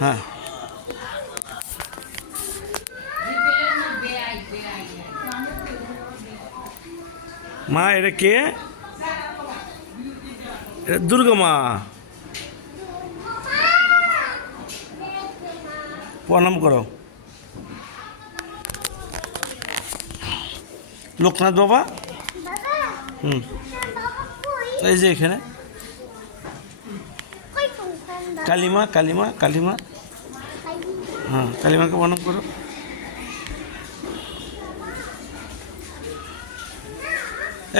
হ্যাঁ মা, এটা কে? দুর্গা মা, প্রণাম করো। লোকনাথ বাবা, এই যে এখানে কালিমা, কালিমা, কালিমা, হ্যাঁ কালিমাকে প্রণাম করো।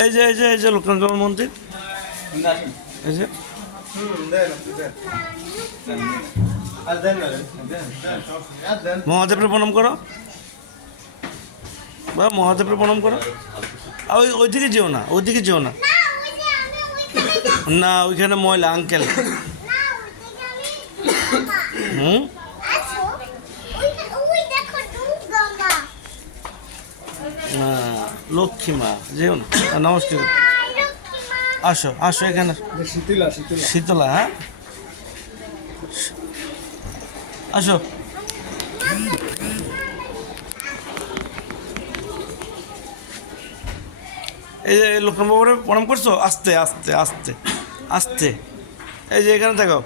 এই যে এই যে এই যে লোকনাথ বাবা মন্দির, এই যে মহাদেবের প্রণাম করো বা মহাদেবের প্রণাম করো। ওই ওইদিকে যেও না, ওইদিকে যেও না, না ওইখানে ময়লা আঙ্কেল। হুম, না লক্ষ্মী মা যেও না, নমস্কার। আসো আসো এখানে, শীতলা, হ্যাঁ আসো। এই যে লোকনাথ বাবুরে প্রণাম করছো, আস্তে আস্তে আস্তে আস্তে, এই যে এখানে থাকো।